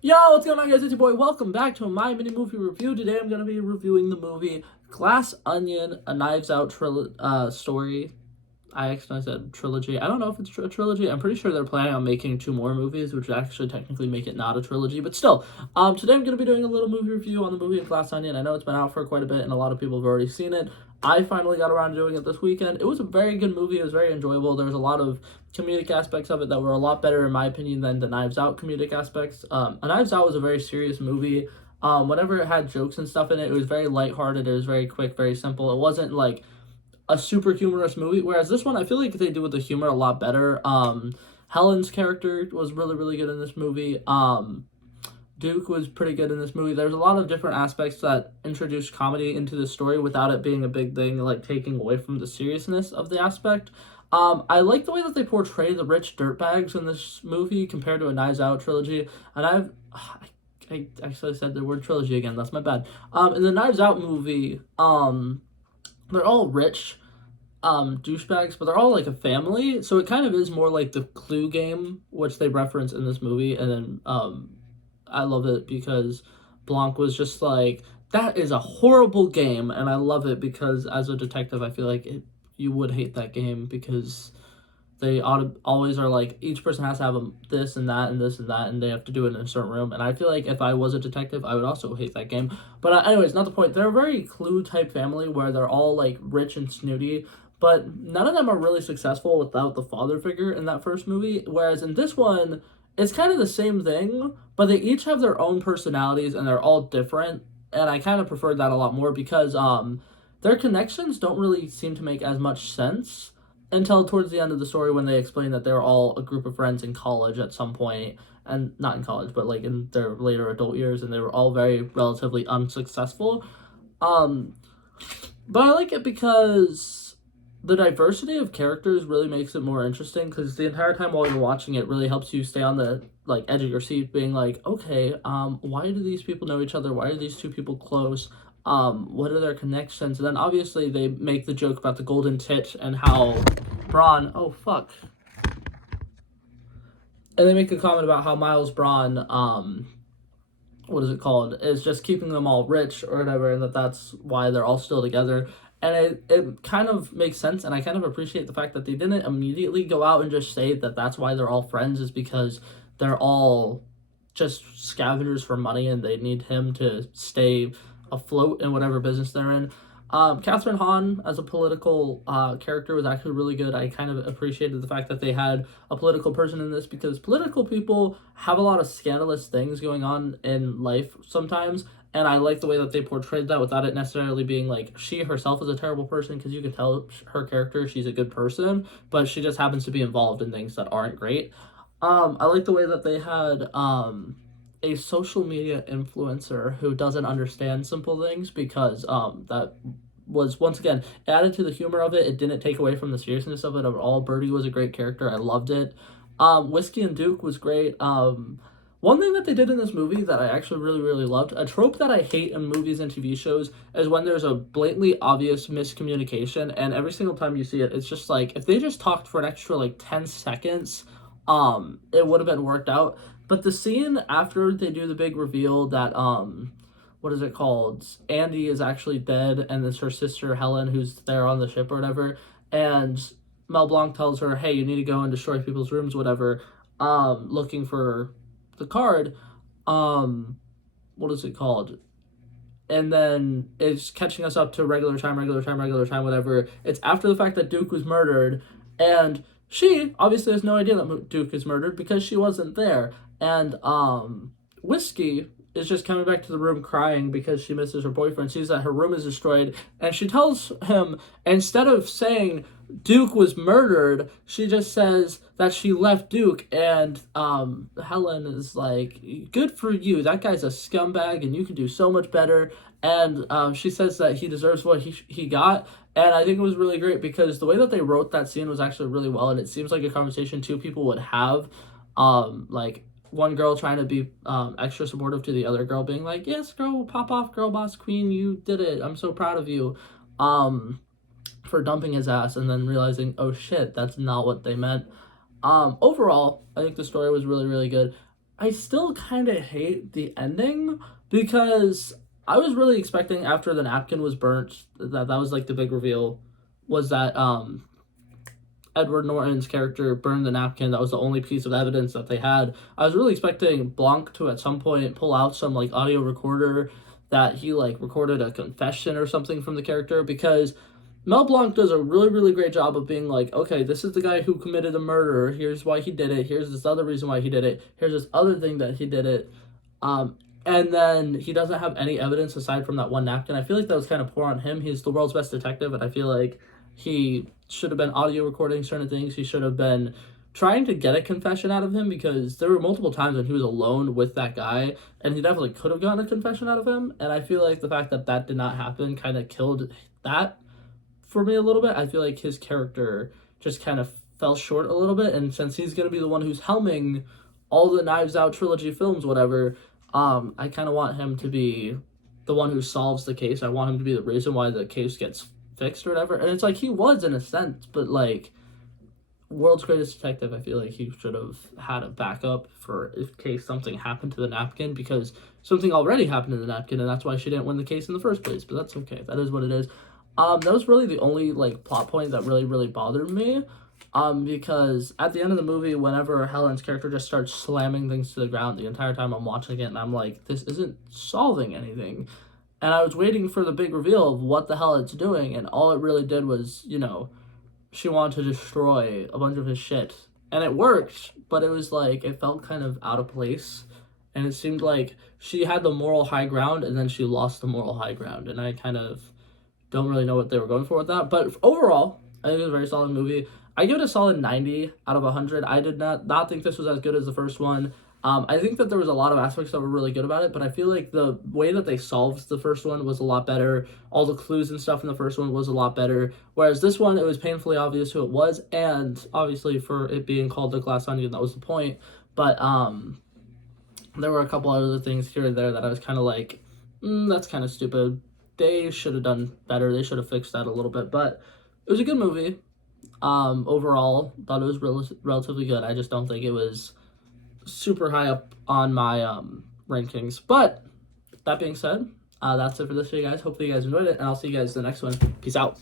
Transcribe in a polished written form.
Yo, what's going on, guys? It's your boy. Welcome back to my mini movie review. Today I'm going to be reviewing the movie Glass Onion, a Knives Out story. I accidentally said trilogy. I don't know if it's a trilogy. I'm pretty sure they're planning on making two more movies, which would actually technically make it not a trilogy. But still, today I'm going to be doing a little movie review on the movie Glass Onion. I know it's been out for quite a bit, and a lot of people have already seen it. I finally got around to doing it this weekend. It was a very good movie. It was very enjoyable. There was a lot of comedic aspects of it that were a lot better, in my opinion, than the Knives Out comedic aspects. A Knives Out was a very serious movie. Whenever it had jokes and stuff in it, it was very lighthearted. It was very quick, very simple. It wasn't like a super humorous movie, whereas this one I feel like they do with the humor a lot better. Helen's character was really, really good in this movie. Duke was pretty good in this movie. There's a lot of different aspects that introduce comedy into the story without it being a big thing, like taking away from the seriousness of the aspect. I like the way that they portray the rich dirtbags in this movie compared to a Knives Out trilogy. And I actually said the word trilogy again. That's my bad. In the Knives Out movie, they're all rich douchebags, but they're all like a family, so it kind of is more like the Clue game, which they reference in this movie. And then I love it because Blanc was just like, that is a horrible game, and I love it because as a detective I feel like you would hate that game because they always are like, each person has to have this and that and this and that, and they have to do it in a certain room. And I feel like if I was a detective, I would also hate that game. But anyways, not the point. They're a very Clue type family where they're all like rich and snooty, but none of them are really successful without the father figure in that first movie. Whereas in this one, it's kind of the same thing, but they each have their own personalities and they're all different. And I kind of preferred that a lot more because their connections don't really seem to make as much sense until towards the end of the story when they explain that they're all a group of friends in college at some point, and not in college, but like in their later adult years, and they were all very relatively unsuccessful. Um, but I like it because the diversity of characters really makes it more interesting because the entire time while you're watching it really helps you stay on the like edge of your seat being like, okay, why do these people know each other? Why are these two people close? What are their connections? And then obviously they make the joke about the golden tit and how Braun, oh fuck. And they make a comment about how Miles Braun, what is it called, is just keeping them all rich or whatever, and that's why they're all still together. And it kind of makes sense, and I kind of appreciate the fact that they didn't immediately go out and just say that that's why they're all friends, is because they're all just scavengers for money and they need him to stay afloat in whatever business they're in. Catherine Hahn as a political character was actually really good. I kind of appreciated the fact that they had a political person in this because political people have a lot of scandalous things going on in life sometimes. And I like the way that they portrayed that without it necessarily being like she herself is a terrible person, because you could tell her character she's a good person, but she just happens to be involved in things that aren't great. I like the way that they had a social media influencer who doesn't understand simple things, because that was once again added to the humor of it. It didn't take away from the seriousness of it at all. Birdie was a great character. I loved it. Whiskey and Duke was great. One thing that they did in this movie that I actually really, really loved, a trope that I hate in movies and TV shows, is when there's a blatantly obvious miscommunication, and every single time you see it, it's just like, if they just talked for an extra like 10 seconds, it would have been worked out. But the scene after they do the big reveal that what is it called? Andy is actually dead, and it's her sister Helen who's there on the ship or whatever. And Mel Blanc tells her, "Hey, you need to go and destroy people's rooms, whatever." Looking for the card. What is it called? And then it's catching us up to regular time, whatever. It's after the fact that Duke was murdered, and she obviously has no idea that Duke is murdered because she wasn't there. And Whiskey is just coming back to the room crying because she misses her boyfriend, sees that her room is destroyed, and she tells him, instead of saying Duke was murdered, she just says that she left Duke. And Helen is like, good for you, that guy's a scumbag and you can do so much better. And she says that he deserves what he got. And I think it was really great because the way that they wrote that scene was actually really well, and it seems like a conversation two people would have, like one girl trying to be extra supportive to the other girl, being like, yes, girl, pop off, girl boss queen, you did it, I'm so proud of you, for dumping his ass, and then realizing, oh shit, that's not what they meant. Overall, I think the story was really, really good. I still kind of hate the ending because I was really expecting after the napkin was burnt that was like the big reveal was that Edward Norton's character burned the napkin. That was the only piece of evidence that they had. I was really expecting Blanc to at some point pull out some like audio recorder that he like recorded a confession or something from the character, because Mel Blanc does a really, really great job of being like, okay, this is the guy who committed a murder. Here's why he did it. Here's this other reason why he did it. Here's this other thing that he did it. And then he doesn't have any evidence aside from that one napkin. I feel like that was kind of poor on him. He's the world's best detective, and I feel like he should have been audio recording certain things. He should have been trying to get a confession out of him, because there were multiple times when he was alone with that guy, and he definitely could have gotten a confession out of him. And I feel like the fact that that did not happen kind of killed that for me a little bit. I feel like his character just kind of fell short a little bit, and since he's going to be the one who's helming all the Knives Out trilogy films, whatever, I kind of want him to be the one who solves the case. I want him to be the reason why the case gets fixed or whatever. And it's like he was in a sense, but like world's greatest detective, I feel like he should have had a backup for in case something happened to the napkin, because something already happened to the napkin, and that's why she didn't win the case in the first place. But that's okay. That is what it is. That was really the only like plot point that really, really bothered me. Because at the end of the movie, whenever Helen's character just starts slamming things to the ground the entire time I'm watching it, and I'm like, this isn't solving anything. And I was waiting for the big reveal of what the hell it's doing, and all it really did was, she wanted to destroy a bunch of his shit. And it worked, but it was like, it felt kind of out of place. And it seemed like she had the moral high ground, and then she lost the moral high ground. And I kind of don't really know what they were going for with that. But overall, I think it was a very solid movie. I give it a solid 90 out of 100. I did not think this was as good as the first one. I think that there was a lot of aspects that were really good about it, but I feel like the way that they solved the first one was a lot better. All the clues and stuff in the first one was a lot better. Whereas this one, it was painfully obvious who it was, and obviously for it being called The Glass Onion, that was the point. But there were a couple other things here and there that I was kind of like, that's kind of stupid. They should have done better. They should have fixed that a little bit. But it was a good movie. Overall, thought it was relatively good. I just don't think it was super high up on my rankings. But that being said, that's it for this video, guys. Hopefully you guys enjoyed it, and I'll see you guys in the next one. Peace out.